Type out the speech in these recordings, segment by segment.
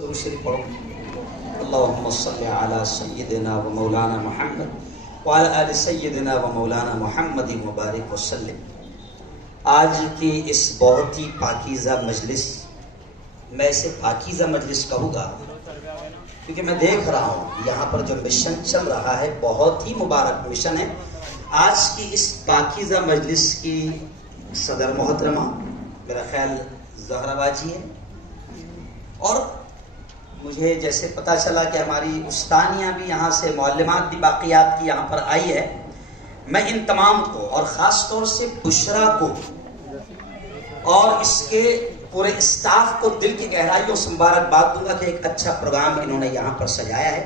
درود شریف پڑھو. اللهم صل على سيدنا ومولانا محمد وعلى آل سيدنا ومولانا محمد مبارک وسلم. آج کی اس بہت ہی پاکیزہ مجلس، میں اسے پاکیزہ مجلس کہوں گا کیونکہ میں دیکھ رہا ہوں یہاں پر جو مشن چل رہا ہے بہت ہی مبارک مشن ہے. آج کی اس پاکیزہ مجلس کی صدر محترمہ میرا خیال زہرا باجی ہے، اور مجھے جیسے پتہ چلا کہ ہماری استانیہ بھی یہاں سے، معلمات بھی باقیات کی یہاں پر آئی ہے. میں ان تمام کو اور خاص طور سے بشرا کو اور اس کے پورے اسٹاف کو دل کی گہرائیوں سے مبارکباد دوں گا کہ ایک اچھا پروگرام انہوں نے یہاں پر سجایا ہے.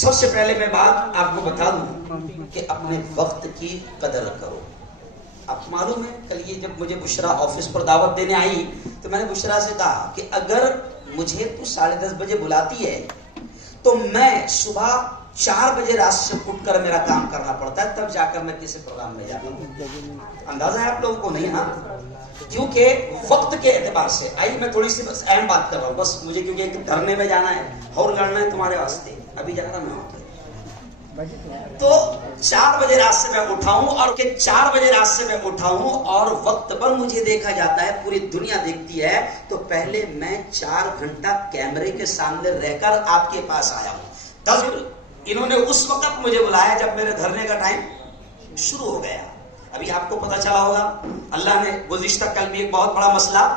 سب سے پہلے میں بات آپ کو بتا دوں کہ اپنے وقت کی قدر کرو. آپ معلوم ہے کل یہ جب مجھے بشرا آفس پر دعوت دینے آئی تو میں نے بشرا سے کہا کہ اگر مجھے تو 10:30 بجے بلاتی ہے تو میں صبح 4 بجے رات سے اٹھ کر میرا کام کرنا پڑتا ہے، تب جا کر میں کسی پروگرام میں جاتا ہوں. اندازہ ہے آپ لوگوں کو؟ نہیں. ہاں، کیونکہ وقت کے اعتبار سے آئی میں تھوڑی سی بس اہم بات کر رہا ہوں بس. مجھے کیونکہ ایک دھرنے میں جانا ہے اور لڑنا ہے تمہارے واسطے، ابھی جا رہا میں تو 4 بجے رات سے میں اٹھاؤں، اور کہ 4 بجے رات سے میں اٹھاؤں اور وقت پر مجھے دیکھا جاتا ہے، پوری دنیا دیکھتی ہے، تو پہلے میں 4 گھنٹہ کیمرے کے سامنے رہ کر آپ کے پاس آیا ہوں. تصور، انہوں نے اس وقت مجھے بلایا جب میرے دھرنے کا ٹائم شروع ہو گیا. ابھی آپ کو پتا چلا ہوگا اللہ نے گزشتہ کل بھی ایک بہت بڑا مسئلہ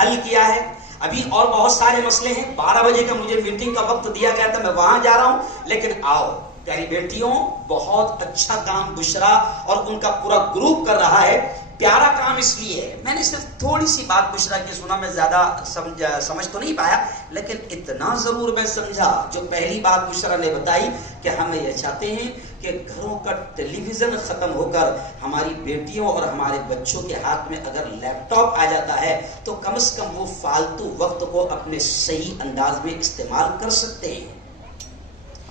حل کیا ہے. ابھی اور بہت سارے مسئلے ہیں. 12 بجے کا مجھے میٹنگ کا وقت دیا گیا تھا، میں وہاں جا رہا ہوں. لیکن آؤ پیاری بیٹیوں، بہت اچھا کام بشرا اور ان کا پورا گروپ کر رہا ہے. پیارا کام اس لیے ہے، میں نے صرف تھوڑی سی بات بشرا کی سنا، میں زیادہ سمجھ تو نہیں پایا، لیکن اتنا ضرور میں سمجھا. جو پہلی بات بشرا نے بتائی کہ ہم یہ چاہتے ہیں کہ گھروں کا ٹیلی ویژن ختم ہو کر ہماری بیٹیوں اور ہمارے بچوں کے ہاتھ میں اگر لیپ ٹاپ آ جاتا ہے تو کم از کم وہ فالتو وقت کو اپنے صحیح انداز میں استعمال کر سکتے ہیں.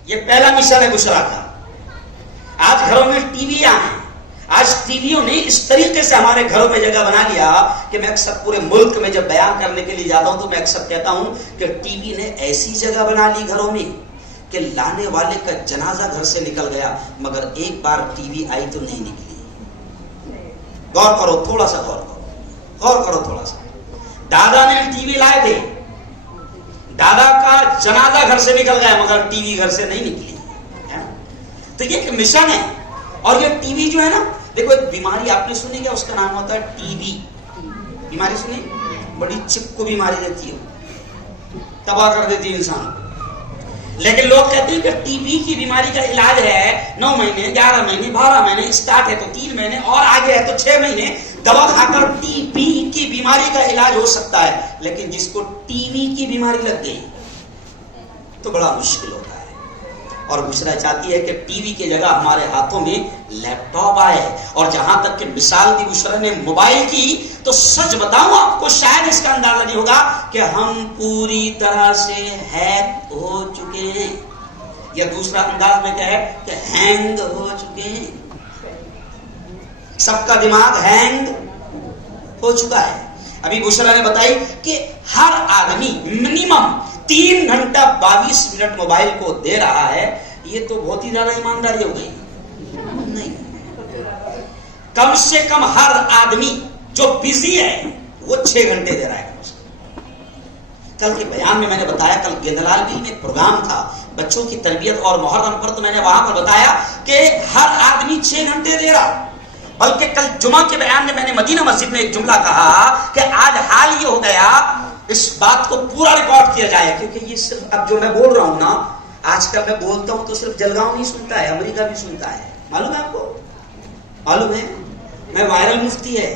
یہ پہلا مشن ہے بشرا کا. آج گھروں میں ٹی وی ہیں، آج ٹی ویوں نے اس طریقے سے ہمارے گھروں میں جگہ بنا لیا کہ میں اکثر پورے ملک میں جب بیان کرنے کے لیے جاتا ہوں تو میں اکثر کہتا ہوں کہ ٹی وی نے ایسی جگہ بنا لی گھروں میں کہ لانے والے کا جنازہ گھر سے نکل گیا مگر ایک بار ٹی وی آئی تو نہیں نکلی. غور کرو، تھوڑا سا غور کرو تھوڑا سا. دادا نے ٹی وی لائے تھے، دادا کا جنازہ گھر سے نکل گیا مگر ٹی وی گھر سے نہیں نکلی. تو یہ ایک مشن ہے. اور یہ ٹی وی جو ہے نا، دیکھو ایک بیماری آپ نے سنی کیا، اس کا نام ہوتا ہے ٹی وی. بیماری سنی؟ بڑی چپکو بیماری رہتی ہے، تباہ کر دیتی ہے انسان کو. لیکن لوگ کہتے ہیں کہ ٹی بی کی بیماری کا علاج ہے 9 مہینے 11 مہینے 12 مہینے، اسٹارٹ ہے تو 3 مہینے اور آگے ہے تو 6 مہینے دوا کھا کر ٹی بی کی بیماری کا علاج ہو سکتا ہے. لیکن جس کو ٹی وی کی بیماری لگ گئی تو بڑا مشکل ہوتا ہے. اور بشرا چاہتی ہے کہ ٹی وی کی جگہ ہمارے ہاتھوں میں لیپ ٹاپ آئے. اور جہاں تک کہ مثال دی بشرا نے موبائل کی، تو سچ بتاؤں آپ کو شاید اس کا اندازہ نہیں ہوگا کہ ہم پوری طرح سے ہیک ہو چکے ہیں، یا دوسرا انداز میں کہے کہ ہینگ ہو چکے ہیں. سب کا دماغ ہینگ ہو چکا ہے. ابھی بشرا نے بتائی کہ ہر آدمی منیمم 3 گھنٹہ 22 منٹ موبائل کو دے رہا ہے. یہ تو بہت ہی زیادہ ایمانداری ہو گئی. نہیں، کم سے کم ہر آدمی جو بزی ہے وہ 6 گھنٹے دے رہا ہے. کل کے بیان میں نے بتایا، کل گندلال بھی میں پروگرام تھا بچوں کی تربیت اور محرم پر، تو میں نے وہاں پر بتایا کہ ہر آدمی 6 گھنٹے دے رہا. بلکہ کل جمعہ کے بیان میں نے مدینہ مسجد میں ایک جملہ کہا کہ آج حال یہ ہو گیا، اس بات کو پورا ریکارڈ کیا جائے، کیونکہ یہ صرف اب جو میں بول رہا ہوں نا، آج کل میں بولتا ہوں تو صرف جلگاؤں نہیں سنتا ہے، امریکہ بھی سنتا ہے. معلوم ہے آپ کو؟ معلوم ہے میں وائرل مفتی ہے.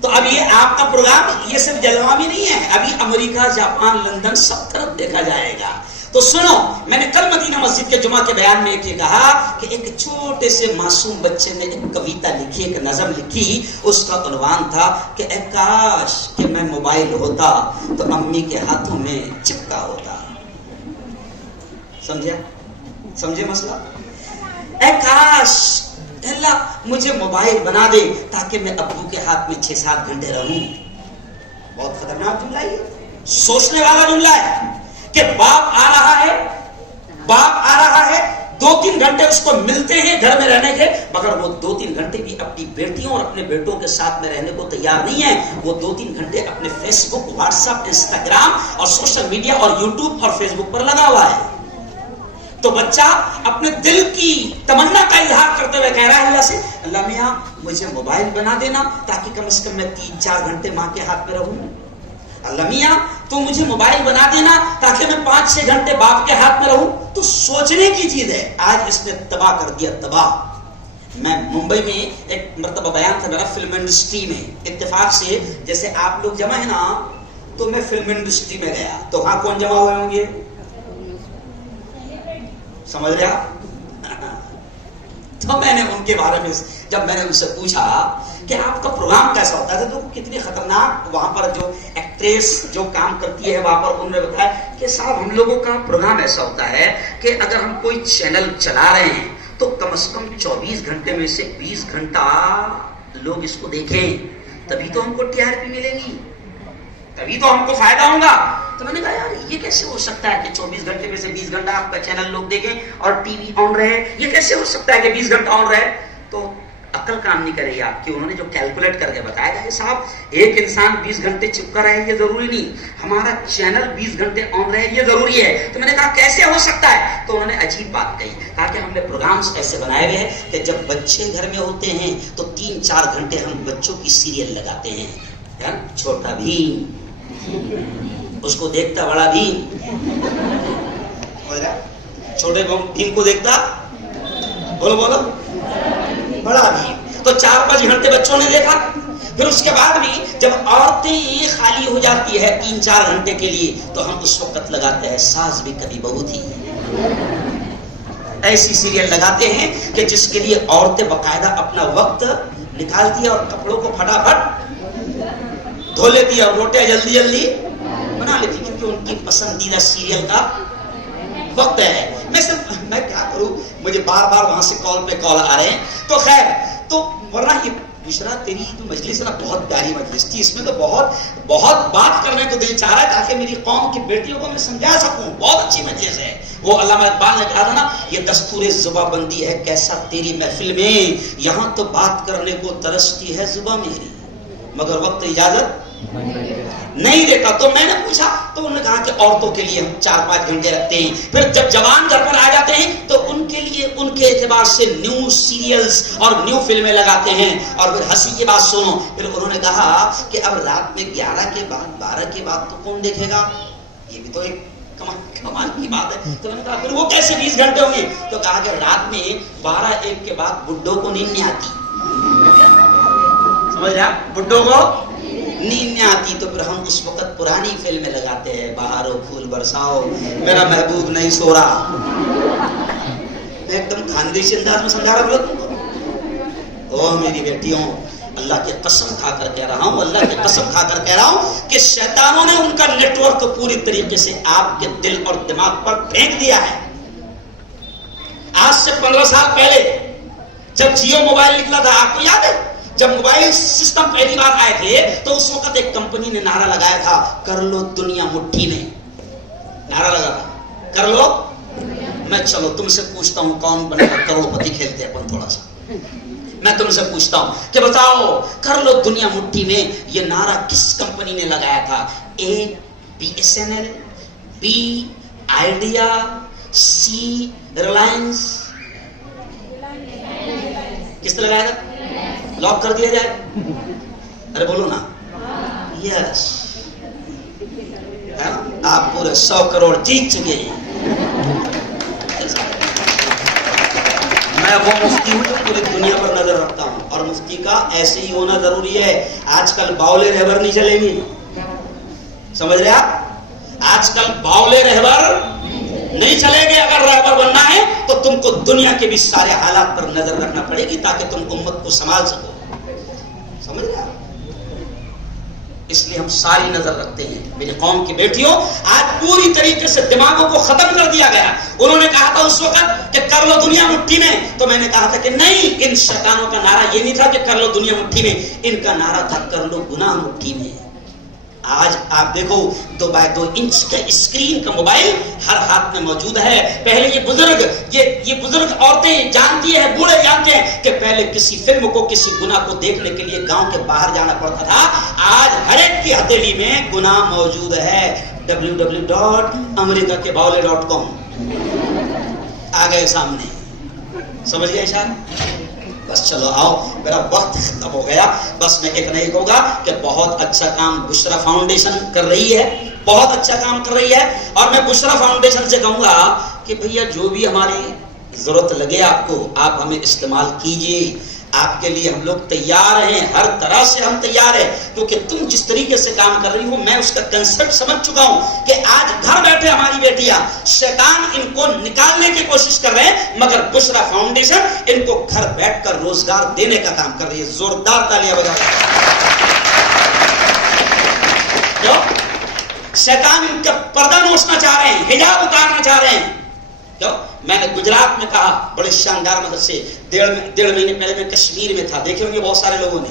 تو اب یہ آپ کا پروگرام یہ صرف جلگاؤں میں نہیں ہے، ابھی امریکہ، جاپان، لندن سب طرف دیکھا جائے گا. تو سنو، میں نے کل مدینہ مسجد کے جمعہ کے بیان میں یہ کہا کہ ایک چھوٹے سے معصوم بچے نے ایک کویتا لکھی، ایک نظم لکھی. اس کا عنوان تھا کہ اے کاش کہ میں موبائل ہوتا تو امی کے ہاتھوں میں چپکا ہوتا. سمجھے مسئلہ؟ اے کاش اللہ مجھے موبائل بنا دے تاکہ میں ابو کے ہاتھ میں 6-7 گھنٹے رہوں. بہت خطرناک جملہ ہے، سوچنے والا جملہ ہے کہ باپ آ رہا ہے 2-3 گھنٹے اس کو ملتے ہیں گھر میں رہنے کے، مگر وہ 2-3 گھنٹے بھی اپنی بیٹیوں اور اپنے بیٹوں کے ساتھ میں رہنے کو تیار نہیں ہے. وہ 2-3 گھنٹے اپنے فیس بک، واٹس ایپ، انسٹاگرام اور سوشل میڈیا اور یوٹیوب اور فیس بک پر لگا ہوا ہے. تو بچہ اپنے دل کی تمنا کا اظہار کرتے ہوئے کہہ رہا ہے اللہ سے، اللہ میاں مجھے موبائل بنا دینا تاکہ کم از کم میں 3-4 گھنٹے ماں کے ہاتھ میں رہوں. اللہ میاں تو مجھے موبائل بنا دینا تاکہ میں 5-6 گھنٹے باپ کے ہاتھ میں رہوں. تو سوچنے کی چیز ہے. آج اس نے تباہ کر دیا، تباہ. میں ممبئی میں ایک مرتبہ بیان تھا میرا فلم انڈسٹری میں، اتفاق سے جیسے آپ لوگ جمع ہیں نا، تو میں فلم انڈسٹری میں گیا تو وہاں کون جمع ہوئے ہوں گے؟ سمجھ رہے آپ؟ تو میں نے ان کے بارے میں جب میں نے ان سے پوچھا کہ آپ کا پروگرام کیسا ہوتا ہے تو کتنی خطرناک وہاں پر جو ایکٹریس جو کام کرتی ہے وہاں پر انہوں نے بتایا کہ صاحب ہم لوگوں کا پروگرام ایسا ہوتا ہے کہ اگر ہم کوئی چینل چلا رہے ہیں تو کم از کم 24 گھنٹے میں سے 20 گھنٹہ لوگ اس کو دیکھیں، تبھی تو ہم کو TRP ملے گی، تبھی تو ہم کو فائدہ ہوگا. تو میں نے کہا یار یہ کیسے ہو سکتا ہے کہ 24 گھنٹے میں سے 20 گھنٹہ آپ کا چینل لوگ دیکھیں اور ٹی وی آن رہے، یہ کیسے ہو سکتا ہے کہ 20 گھنٹہ آن رہے؟ تو عقل کام نہیں کرے گی آپ کی. انہوں نے جو کیلکولیٹ کر کے بتایا کہ صاحب ایک انسان 20 گھنٹے چپکا رہے یہ ضروری نہیں، ہمارا چینل 20 گھنٹے آن رہے یہ ضروری ہے. تو میں نے کہا کیسے ہو سکتا ہے؟ تو انہوں نے عجیب بات کہی، کہا کہ ہم نے پروگرامز ایسے بنائے ہوئے ہیں کہ جب بچے گھر میں ہوتے ہیں تو 3-4 گھنٹے ہم بچوں کی سیریل لگاتے ہیں. چھوٹا بھیم، اس کو دیکھتا بڑا بھیم، چھوٹے بھیم کو دیکھتا بولو بڑا بھیم. تو 4-5 گھنٹے بچوں نے دیکھا. پھر اس کے بعد بھی جب عورتیں خالی ہو جاتی ہے 3-4 گھنٹے کے لیے تو ہم اس وقت لگاتے ہیں ساز بھی کبھی بہو تھی. ایسی سیریل لگاتے ہیں کہ جس کے لیے عورتیں باقاعدہ اپنا وقت نکالتی ہے اور کپڑوں کو پھٹافٹ دھو لیتی ہے اور روٹیاں جلدی جلدی بنا لیتی کیونکہ ان کی پسندیدہ سیریل کا وقت ہے. میں کیا کروں، مجھے بار بار وہاں سے کال پہ کال آ رہے ہیں. تو خیر تو ورنہ یہ بشرا تیری جو مجلس ہے نا بہت پیاری مجلس تھی، اس میں تو بہت بات کرنے کو دل چاہ رہا ہے تاکہ میری قوم کی بیٹیوں کو میں سمجھا سکوں. بہت اچھی مجلس ہے. وہ علامہ اقبال نے کہا تھا نا یہ دستور زباں بندی ہے کیسا تیری محفل میں، یہاں تو بات کرنے کو ترستی ہے زباں میری مگر وقت اجازت نہیں دیتا. تو میں نے پوچھا تو انہوں نے کہا کہ عورتوں کے لیے ہم 4-5 گھنٹے رکھتے ہیں. پھر جب جوان گھر پر آ جاتے ہیں تو ان کے لیے ان کے اعتبار سے نیو سیریلز اور نیو فلمیں لگاتے ہیں. اور پھر ہنسی کی بات سنو، پھر انہوں نے کہا کہ اب رات میں 11 کے بعد 12 کے بعد تو کون دیکھے گا، یہ بھی تو ایک کمال کی بات ہے. تو میں نے کہا پھر وہ کیسے 20 گھنٹے ہوں گے؟ تو کہا کہ رات میں 12-1 کے بعد بڈھوں کو نیند نہیں آتی. سمجھ رہا، بڈھوں کو نیند نہیں آتی تو پھر ہم اس وقت پرانی فلمیں لگاتے ہیں، بہارو پھول برساؤ، میرا محبوب نہیں سو رہا. میں ایک دم خاندیشی انداز میں سمجھا رہا ہوں. او میری بیٹیوں، اللہ کی قسم کھا کر کہہ رہا ہوں، اللہ کی قسم کھا کر کہہ رہا ہوں کہ شیطانوں نے ان کا نیٹ ورک پوری طریقے سے آپ کے دل اور دماغ پر پھینک دیا ہے. آج سے 15 سال پہلے جب جیو موبائل نکلا تھا، آپ کو یاد ہے جب موبائل سسٹم پہلی بار آئے تھے تو اس وقت ایک کمپنی نے نعرہ لگایا تھا کر لو دنیا مٹھی میں. نعرہ لگا تھا کر لو. میں چلو تم سے پوچھتا ہوں کون بنے گا کروڑ پتی، کھیلتے ہیں اپن تھوڑا سا. میں تم سے پوچھتا ہوں کہ بتاؤ کر لو دنیا مٹھی میں یہ نعرہ کس کمپنی نے لگایا تھا؟ اے BSNL، B idea, C Reliance. کس نے لگایا تھا؟ لاک کر دیا جائے. ارے بولو نا. یس، آپ پورے 100 کروڑ جیت چکے ہیں. میں وہ مفتی ہوں جو پوری دنیا پر نظر رکھتا ہوں اور مفتی کا ایسے ہی ہونا ضروری ہے. آج کل باولے رہبر نہیں چلیں گے، سمجھ رہے آپ؟ آج کل باولے رہبر نہیں چلیں گے. اگر رہبر بننا ہے تو تم کو دنیا کے بھی سارے حالات پر نظر رکھنا پڑے گی تاکہ تم امت کو سنبھال سکو. سمجھ رہے آپ؟ اس لیے ہم ساری نظر رکھتے ہیں. میری قوم کی بیٹیوں، آج پوری طریقے سے دماغوں کو ختم کر دیا گیا. انہوں نے کہا تھا اس وقت کہ کر لو دنیا مٹھی میں، تو میں نے کہا تھا کہ نہیں، ان شیطانوں کا نعرہ یہ نہیں تھا کہ کر لو دنیا مٹھی میں، ان کا نعرہ تھا کر لو گناہ مٹھی میں. آج آپ دیکھو 2x2 انچ کا اسکرین کا موبائل ہر ہاتھ میں موجود ہے. پہلے یہ بزرگ عورتیں جانتی ہیں, بوڑھے جانتے ہیں کہ پہلے کسی فلم کو, کسی گناہ کو دیکھنے کے لیے گاؤں کے باہر جانا پڑتا تھا. آج ہر ایک کی ہتھیلی میں گناہ موجود ہے. www.americakebaule.com آ گئے سامنے. سمجھ گئے شاید؟ بس چلو آؤ, میرا وقت ختم ہو گیا. بس میں ایک نہیں کہوں گا کہ بہت اچھا کام بشرا فاؤنڈیشن کر رہی ہے, بہت اچھا کام کر رہی ہے. اور میں بشرا فاؤنڈیشن سے کہوں گا کہ بھیا جو بھی ہماری ضرورت لگے آپ کو, آپ ہمیں استعمال کیجئے. آپ کے لیے ہم لوگ تیار ہیں, ہر طرح سے ہم تیار ہیں, کیونکہ تم جس طریقے سے کام کر رہی ہو میں اس کا کنسپٹ سمجھ چکا ہوں کہ آج گھر بیٹھے ہماری بیٹیاں, شیطان ان کو نکالنے کی کوشش کر رہے ہیں, مگر بشرا فاؤنڈیشن ان کو گھر بیٹھ کر روزگار دینے کا کام کر رہی ہے. زوردار تالیاں بجائیں. شیطان ان کا پردہ نوچنا چاہ رہے ہیں, حجاب اتارنا چاہ رہے ہیں. میں نے گجرات میں کہا, بڑے شاندار مدرسے. 1.5 مہینے پہلے میں کشمیر میں تھا, دیکھے ہوں گے بہت سارے لوگوں نے,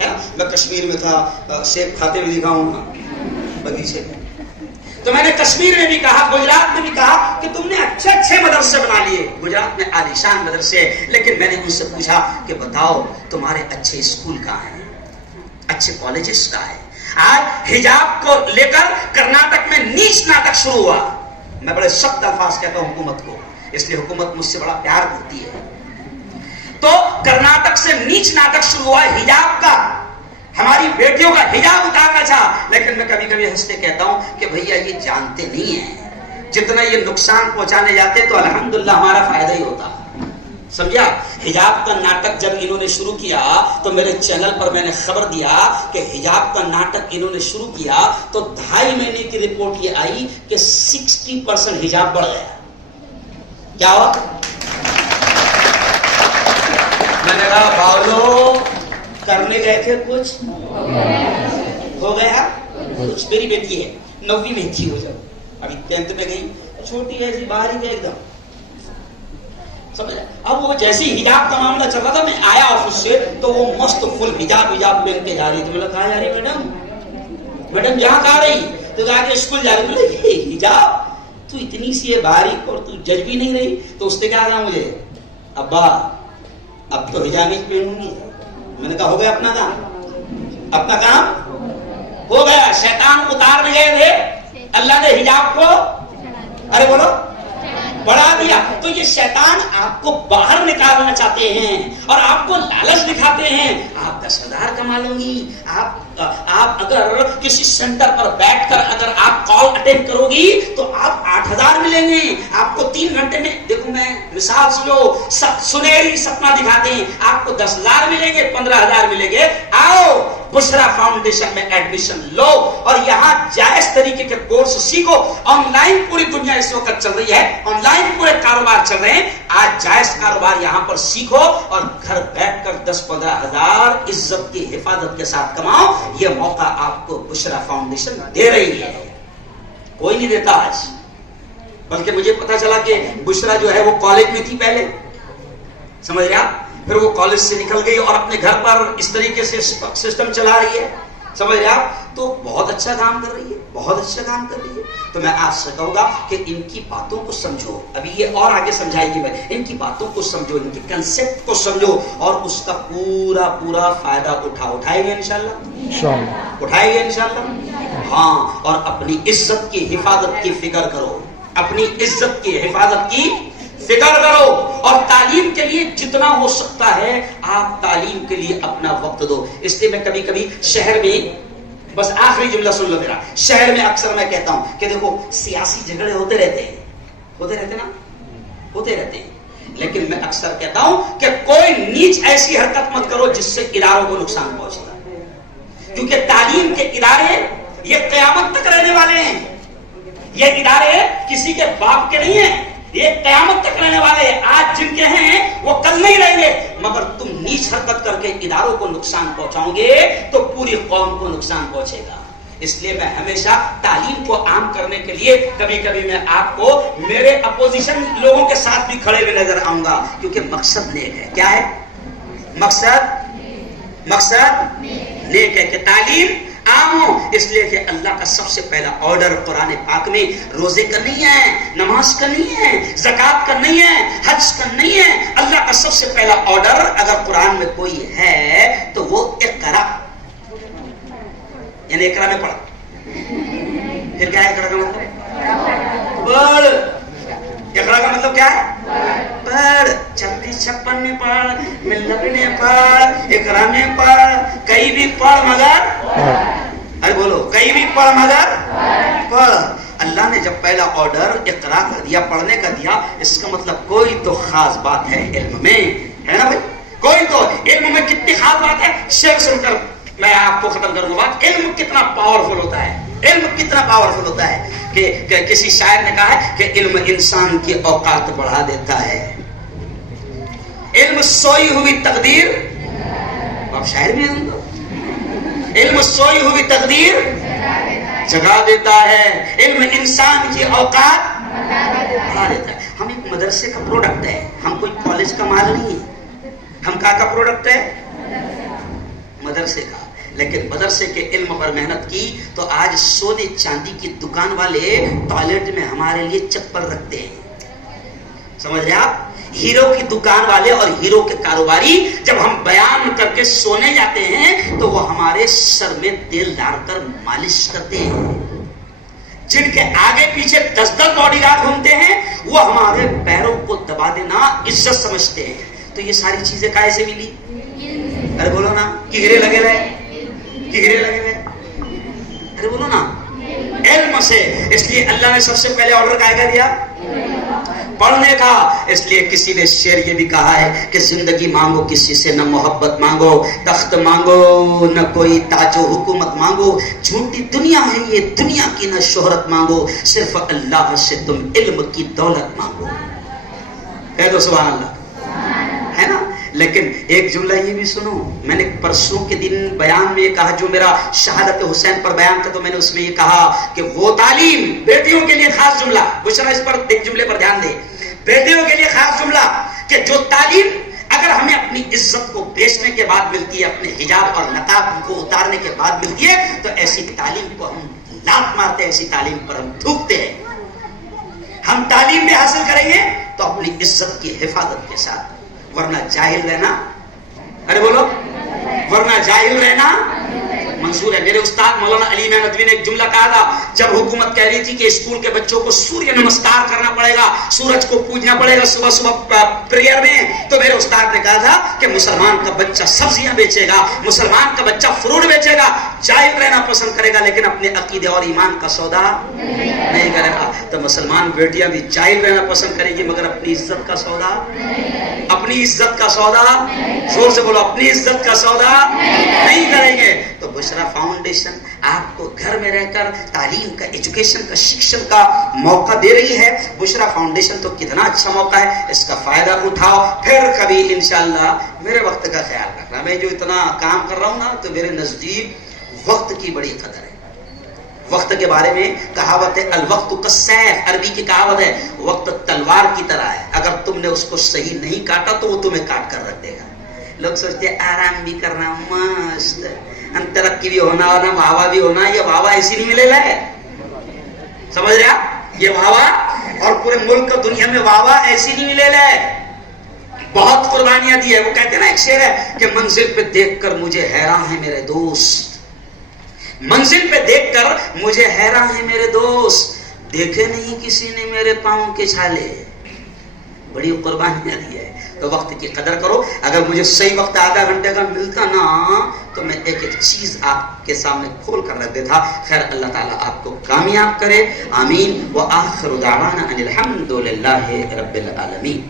ہے نا. میں کشمیر میں تھا, سیب کھاتے ہوئے دکھا ہوں بغیچے میں. تو میں نے کشمیر میں بھی کہا, گجرات میں بھی کہا کہ تم نے اچھے مدرسے بنا لیے. گجرات میں عالیشان مدرسے, لیکن میں نے ان سے پوچھا کہ بتاؤ تمہارے اچھے اسکول کہاں ہیں, اچھے کالجز کہاں ہیں. آج حجاب کو لے کر کرناٹک میں نیچ ناٹک شروع ہوا. میں بڑے سخت الفاظ کہتا ہوں حکومت کو, اس لیے حکومت مجھ سے بڑا پیار کرتی ہے. تو کرناٹک سے نیچ ناٹک شروع ہوا حجاب کا, ہماری بیٹیوں کا حجاب اتارنا چاہا. لیکن میں کبھی کبھی ہنستے کہتا ہوں کہ بھیا یہ جانتے نہیں ہیں, جتنا یہ نقصان پہنچانے جاتے تو الحمدللہ ہمارا فائدہ ہی ہوتا. سمجھا؟ حجاب کا ناٹک جب انہوں نے شروع کیا تو میرے چینل پر میں نے خبر دیا کہ حجاب کا ناٹک انہوں نے شروع کیا تو 2.5 مہینے کی رپورٹ یہ آئی کہ 60% حجاب بڑھ گیا. کیا ہوا؟ میں نے کہا باولو کرنے گئے تھے, کچھ ہو گیا. کچھ میری بیٹی ہے 9ویں میں تھی, ہو جب ابھی 10th میں گئی, چھوٹی ایسی باہر ہی ایک دم. اب وہ جیسے حجاب کا معاملہ چل رہا تھا, میں آیا آفس سے تو وہ مست فل حجاب پہن کے جا رہی تھی. میں نے کہا جا رہی میڈم جہاں کہا رہی تو کہا کہ اسکول جا رہی. میں نے حجاب تو اتنی سی ہے باریک اور تو جج بھی نہیں رہی. تو اس نے کہا کہا مجھے ابا اب تو حجاب ہی پہنوں گی. میں نے کہا ہو گیا اپنا کام, اپنا کام ہو گیا. شیطان اتارنے گئے تھے, اللہ نے حجاب کو ارے بولو بڑھا دیا. تو یہ شیطان آپ کو باہر نکالنا چاہتے ہیں اور آپ کو لالچ دکھاتے ہیں. آپ 10,000 کما لوں گی, آپ اگر کسی سینٹر پر بیٹھ کر اگر آپ کال اٹینڈ کرو گی تو آپ 8,000 ملیں گے. آپ کو 3 گھنٹے میں, دیکھو میں مثال سنو, سنہری سپنا دکھاتے ہیں, آپ کو 10,000 ملیں گے, 15,000 ملیں گے. آؤ بشرا فاؤنڈیشن میں ایڈمیشن لو اور یہاں جائز طریقے کے کورس سیکھو. آن لائن پوری دنیا اس وقت چل رہی ہے, آن لائن پورے کاروبار چل رہے ہیں. آج جائز کاروبار یہاں پر سیکھو اور گھر بیٹھ کر 10-15 ہزار عزت کی حفاظت کے ساتھ کماؤ. یہ موقع آپ کو بشرا فاؤنڈیشن دے رہی ہے, کوئی نہیں دیتا آج. بلکہ مجھے پتا چلا کہ بشرا جو ہے وہ کالج میں تھی پہلے, سمجھ رہے آپ, پھر وہ کالج سے نکل گئی اور اپنے گھر پر اس طریقے سے سسٹم چلا رہی ہے, سمجھ رہے آپ. تو بہت اچھا کام کر رہی ہے, بہت اچھا کام کر رہی ہے. تو میں آپ سے کہوں گا کہ ان کی باتوں کو سمجھو, ابھی یہ اور آگے سمجھائے گی, میں ان کی باتوں کو سمجھو, ان کی کنسپٹ کو سمجھو اور اس کا پورا فائدہ اٹھائے گا انشاءاللہ, اٹھائے گا انشاءاللہ. ہاں, اور اپنی عزت کی حفاظت کی فکر کرو, اپنی عزت کی حفاظت کی فکر کرو اور تعلیم کے لیے جتنا ہو سکتا ہے آپ تعلیم کے لیے اپنا وقت دو. اس لیے میں کبھی کبھی شہر میں, بس آخری جملہ سن لو میرا, شہر میں اکثر میں کہتا ہوں کہ دیکھو سیاسی جھگڑے ہوتے رہتے ہیں, لیکن میں اکثر کہتا ہوں کہ کوئی نیچ ایسی حرکت مت کرو جس سے اداروں کو نقصان پہنچے, کیونکہ تعلیم کے ادارے یہ قیامت تک رہنے والے ہیں. یہ ادارے کسی کے باپ کے نہیں ہیں, یہ قیامت تک رہنے والے ہیں. آج جن کے ہیں وہ کل نہیں رہیں گے, مگر تم نیچ حرکت کر کے اداروں کو نقصان پہنچاؤ گے تو پوری قوم کو نقصان پہنچے گا. اس لیے میں ہمیشہ تعلیم کو عام کرنے کے لیے کبھی کبھی میں آپ کو میرے اپوزیشن لوگوں کے ساتھ بھی کھڑے ہوئے نظر آؤں گا, کیونکہ مقصد نیک ہے. کیا ہے مقصد؟ نیک ہے کہ تعلیم عام ہو، اس لیے کہ اللہ کا سب سے پہلا آرڈر قرآن پاک میں روزے کا نہیں ہے، نماز کا نہیں ہے، زکوٰۃ کا نہیں ہے، حج کا نہیں ہے. اللہ کا سب سے پہلا آرڈر اگر قرآن میں کوئی ہے تو وہ اقرا، یعنی اقرا میں پڑھ. پھر کیا ہے اقرا کا مطلب؟ پڑھ. اقرا کا مطلب کیا ہے؟ پڑھ. 36-56 میں پڑھ، ملت میں پڑھ، اقرا میں پڑھ، کہیں بھی پڑھ مگر، ارے بولو، کہیں بھی پڑھ مگر پڑھ. اللہ نے جب پہلا آرڈر اقرا کا دیا، پڑھنے کا دیا، اس کا مطلب کوئی تو خاص بات ہے علم میں، ہے نا بھائی؟ کوئی تو علم میں کتنی خاص بات ہے. شیخ سن کر میں آپ کو ختم کروں گا. علم کتنا پاورفل ہوتا ہے، علم کتنا پاورفل ہوتا ہے کہ کسی شاعر نے کہا ہے کہ علم انسان کی اوقات بڑھا دیتا ہے. علم سوئی ہوئی تقدیر، آپ شاعر میں ہیں، علم سوئی ہوئی تقدیر جگا دیتا ہے. علم انسان کی اوقات بڑھا دیتا ہے. ہم ایک مدرسے کا پروڈکٹ ہے، ہم کوئی کالج کا مال نہیں ہے. ہم کا پروڈکٹ ہے؟ مدرسے کا. لیکن مدرسے کے علم پر محنت کی تو آج سونے چاندی کی دکان والے ٹوائلٹ میں ہمارے لیے چپل رکھتے ہیں. سمجھ رہے آپ؟ ہیرو کی دکان والے اور ہیرو کے کاروباری جب ہم بیان کر کے سونے جاتے ہیں تو وہ ہمارے سر میں تیل ڈال کر مالش کرتے ہیں. جن کے آگے پیچھے 10 باڈی گارڈ گھومتے ہیں وہ ہمارے پیروں کو دبا دینا عزت سمجھتے ہیں. تو یہ ساری چیزیں کہاں سے ملی؟ ارے بولو نا، کہ ہیرے لگے رہے، کہ ہیرے لگے رہے، ارے بولو نا، علم سے. اس لیے اللہ نے سب سے پہلے آرڈر کیا دیا؟ پڑھنے کا. اس لیے کسی نے شعر یہ بھی کہا ہے کہ زندگی مانگو کسی سے، نہ محبت مانگو، تخت مانگو نہ کوئی تاج و حکومت مانگو، جھوٹی دنیا ہے یہ دنیا کی، نہ شہرت مانگو، صرف اللہ سے تم علم کی دولت مانگو. کہہ دو سبحان اللہ، ہے نا. لیکن ایک جملہ یہ بھی سنو، میں نے پرسوں کے دن بیان میں یہ کہا جو میرا شہادت حسین پر بیان تھا، تو میں نے اس میں یہ کہا کہ وہ تعلیم، بیٹیوں کے لیے خاص جملہ، بشرا اس پر ایک جملے پر دھیان دے، بیٹیوں کے لیے خاص جملہ، کہ جو تعلیم اگر ہمیں اپنی عزت کو بیچنے کے بعد ملتی ہے، اپنے حجاب اور نقاب کو اتارنے کے بعد ملتی ہے، تو ایسی تعلیم کو ہم لات مارتے ہیں، ایسی تعلیم پر ہم تھوکتے ہیں. ہم تعلیم بھی حاصل کریں گے تو اپنی عزت کی حفاظت کے ساتھ، ورنہ جاہل رہنا، ارے بولو، ورنہ جاہل رہنا منظور ہے. میرے استاد مولانا علی ندوی نے ایک جملہ کہا تھا جب حکومت کہہ رہی تھی کہ اسکول کے بچوں کو سوریہ نمسکار کرنا پڑے گا، سورج کو پوجنا پڑے گا صبح صبح پریئر میں، تو میرے استاد نے کہا تھا کہ مسلمان کا بچہ سبزیاں بیچے گا، مسلمان کا بچہ فروٹ بیچے گا، جاہل رہنا پسند کرے گا، لیکن اپنے عقیدے اور ایمان کا سودا نہیں کرے گا. تو مسلمان بیٹیاں بھی جاہل رہنا پسند کریں گی مگر اپنی عزت کا سودا، اپنی عزت کا سودا، زور سے بولو، اپنی عزت کا سودا نہیں کریں گے. تو بشرا فاؤنڈیشن آپ کو گھر میں رہ کر تعلیم کا، ایجوکیشن کا، شکشن کا موقع دے رہی ہے. بشرا فاؤنڈیشن تو کتنا اچھا موقع ہے، اس کا فائدہ اٹھاؤ. پھر کبھی انشاءاللہ میرے وقت کا خیال رکھنا. میں جو اتنا کام کر رہا ہوں نا، تو میرے نزدیک وقت کی بڑی قدر ہے. وقت کے بارے میں کہاوت ہے الوقت کالسیف، عربی کی کہاوت ہے وقت تلوار کی طرح ہے، اگر تم نے اس کو صحیح نہیں کاٹا تو وہ تمہیں کاٹ کر رکھ دے گا. لوگ سوچتے ہیں آرام بھی کرنا، مست ترقی بھی ہونا اور واوا بھی ہونا. یہ واوا ایسی نہیں ملے ہے، سمجھ رہے آپ؟ یہ واوا اور پورے ملک دنیا میں واوا ایسی نہیں ملے ہے. بہت قربانیاں دی ہے. وہ کہتے ہیں نا، ایک شعر ہے کہ منزل پہ دیکھ کر مجھے حیران ہے میرے دوست، منزل پہ دیکھ کر مجھے حیران ہے میرے دوست، دیکھے نہیں کسی نے میرے پاؤں کے چھالے. بڑی قربانیاں دی ہے. تو وقت کی قدر کرو. اگر مجھے صحیح وقت آدھا گھنٹے کا ملتا نا تو میں ایک ایک چیز آپ کے سامنے کھول کر رکھ دیتا. خیر، اللہ تعالیٰ آپ کو کامیاب کرے، آمین. وآخر دعوانا ان الحمد للہ رب العالمین.